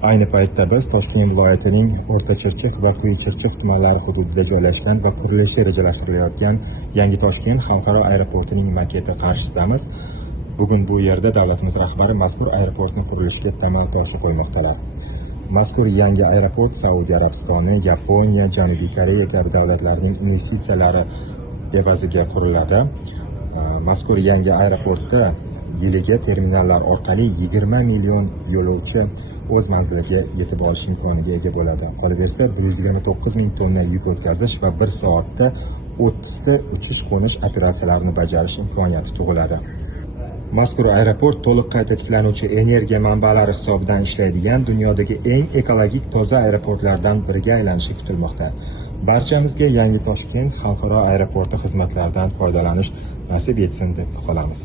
Ayni paytda biz Toshkent viloyatining O'rta Chirchiq va Quyi Chirchiq tumanlari hududida joylashgan va qurilishi rejalashtirilayotgan Yangi Toshkent xalqaro aeroportining maketi qarshisidamiz. Bugun bu yerda davlatimiz rahbari mazkur aeroportning qurilishiga tamal toshi qo'ymoqdalar. Mazkur yangi aeroport Saudiya Arabistoni, Yaponiya, Janubiy Koreya kabi davlatlarning investitsiyalari evaziga quriladi. Mazkur yangi aeroportda yiliga terminallar orqali 20 million yo'lovchi o'z manziliga yetib olish imkoniga ega bo'ladi. Qolaversa 129 ming tonna yuk o'tkazish va 1 soatda 30 ta uchish-qo'nish operatsiyalarini bajarish imkoniyati tug'iladi. Mazkur aeroport to'liq qayta tiklanuvchi energiya manbalari hisobidan ishlaydigan dunyodagi eng ekologik toza aeroportlardan biriga aylanishi kutilmoqda. Barchamizga Yangi Toshkent xalqaro aeroporti xizmatlaridan foydalanish nasib etsin deb qolamiz.